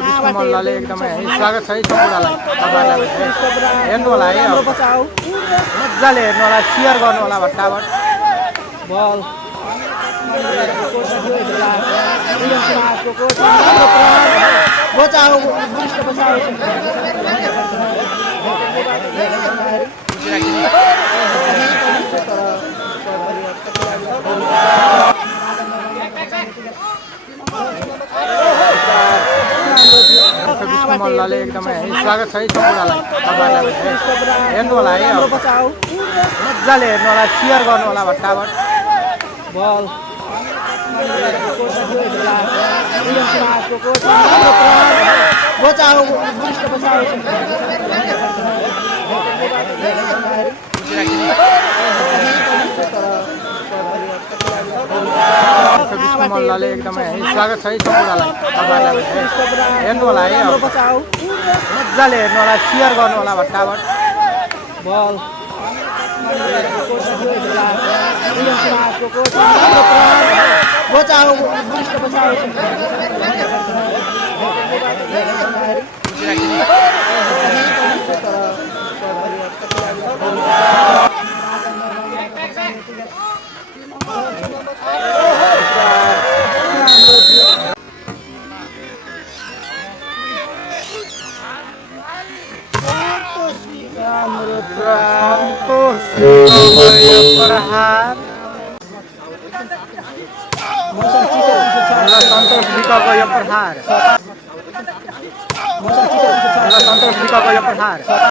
विष्णु मल्लले एकदमै स्वागत छ है सम्पूर्णलाई तपाईँहरूलाई हेर्नु होला है मजाले हेर्नु होला सेयर गर्नु होला भट्टाभट बल बचाओ बचाओ विष्णु मल्लले एकदमै स्वागत छ है सम्पूर्णलाई तपाईँहरूलाई हेर्नु होला है मजाले हेर्नु होला सेयर गर्नु होला भट्टाभट बल बचाओ विष्णु मल्लले एकदमै स्वागत छ है सम्पूर्णलाई तपाईँहरूलाई हेर्नु होला है मजाले हेर्नु होला सेयर गर्नु होला भट्टाभट बल बचाओ सन्तोष विकको यो प्रहार